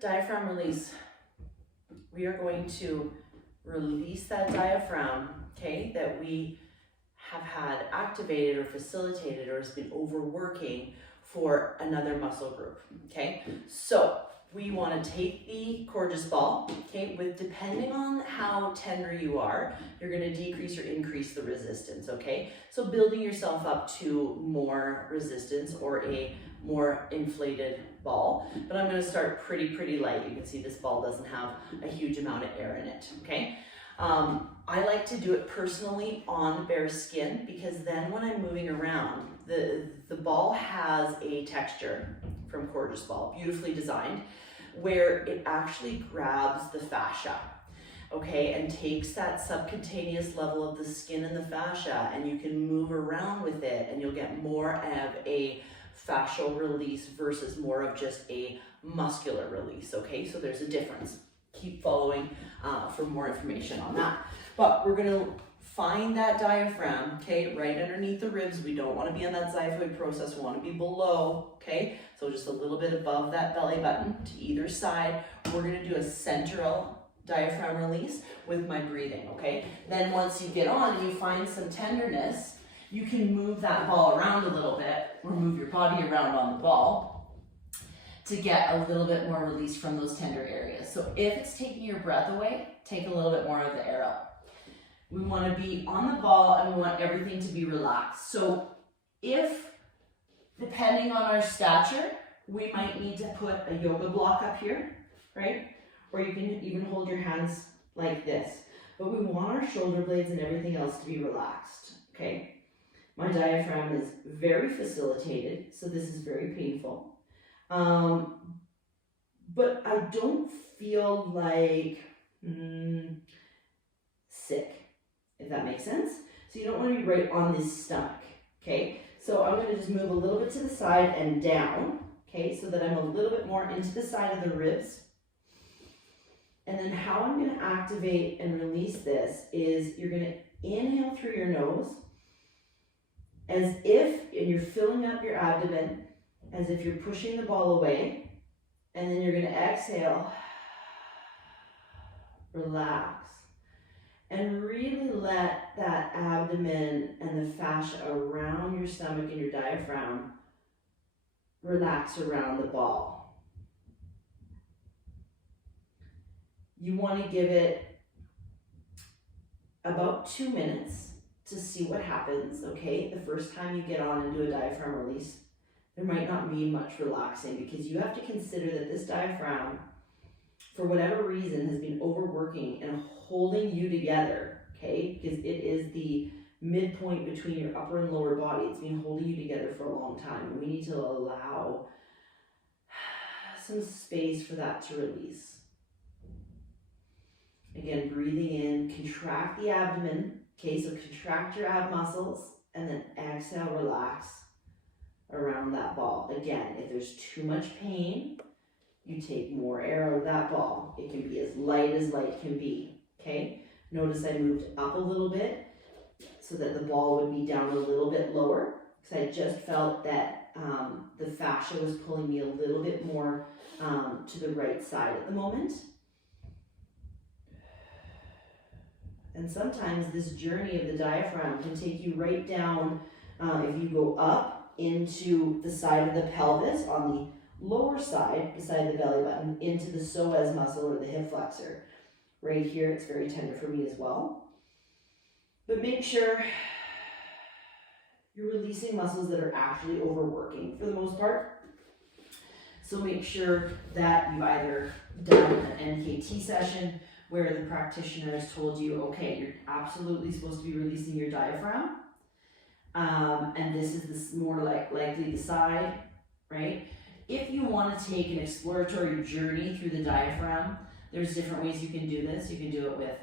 diaphragm release. We are going to release that diaphragm, okay, that we have had activated or facilitated or has been overworking for another muscle group, okay? So we want to take the courgeous ball, okay, with depending on how tender you are, you're going to decrease or increase the resistance, okay? So building yourself up to more resistance or a more inflated ball, but I'm going to start pretty light. You can see this ball doesn't have a huge amount of air in it, okay? I like to do it personally on bare skin because then when I'm moving around, the ball has a texture from Courgeous Ball, beautifully designed, where it actually grabs the fascia, okay, and takes that subcutaneous level of the skin and the fascia, and you can move around with it and you'll get more of a fascial release versus more of just a muscular release, okay? So there's a difference. Keep following for more information on that. But we're gonna find that diaphragm, okay, right underneath the ribs. We don't wanna be on that xiphoid process, we wanna be below, okay? So just a little bit above that belly button to either side. We're gonna do a central diaphragm release with my breathing, okay? Then once you get on and you find some tenderness, you can move that ball around a little bit or move your body around on the ball to get a little bit more release from those tender areas. So if it's taking your breath away, take a little bit more of the air out. We want to be on the ball and we want everything to be relaxed. So if, depending on our stature, we might need to put a yoga block up here, right? Or you can even hold your hands like this. But we want our shoulder blades and everything else to be relaxed, okay? My diaphragm is very facilitated, so this is very painful. But I don't feel like sick, if that makes sense. So you don't want to be right on this stomach, okay? So I'm going to just move a little bit to the side and down, okay, so that I'm a little bit more into the side of the ribs. And then how I'm going to activate and release this is you're going to inhale through your nose as if, and you're filling up your abdomen, as if you're pushing the ball away. And then you're going to exhale, relax, and really let that abdomen and the fascia around your stomach and your diaphragm relax around the ball. You want to give it about 2 minutes to see what happens, okay? The first time you get on and do a diaphragm release, there might not be much relaxing because you have to consider that this diaphragm, for whatever reason, has been overworking and holding you together, okay? Because it is the midpoint between your upper and lower body. It's been holding you together for a long time. We need to allow some space for that to release. Again, breathing in, contract the abdomen, okay? So contract your ab muscles and then exhale, relax around that ball. Again, if there's too much pain, you take more air out of that ball. It can be as light can be, okay? Notice I moved up a little bit so that the ball would be down a little bit lower because I just felt that the fascia was pulling me a little bit more to the right side at the moment. And sometimes this journey of the diaphragm can take you right down, if you go up into the side of the pelvis on the lower side, beside the belly button, into the psoas muscle or the hip flexor. Right here, it's very tender for me as well. But make sure you're releasing muscles that are actually overworking for the most part. So make sure that you've either done an NKT session where the practitioner has told you, okay, you're absolutely supposed to be releasing your diaphragm. And this is more likely the side, right? If you want to take an exploratory journey through the diaphragm, there's different ways you can do this. You can do it with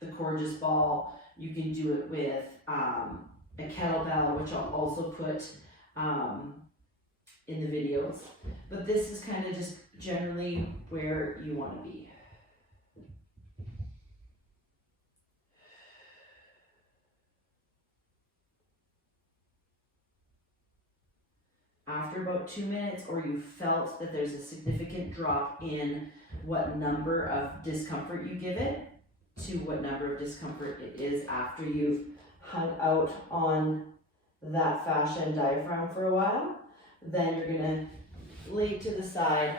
the Courgeous Ball. You can do it with a kettlebell, which I'll also put in the videos. But this is kind of just generally where you want to be. After about about 2 minutes, or you felt that there's a significant drop in what number of discomfort you give it to what number of discomfort it is after you've hung out on that fascia and diaphragm for a while, then you're gonna lay to the side,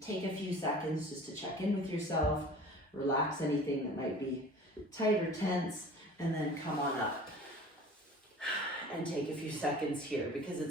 take a few seconds just to check in with yourself, relax anything that might be tight or tense, and then come on up and take a few seconds here, because it's a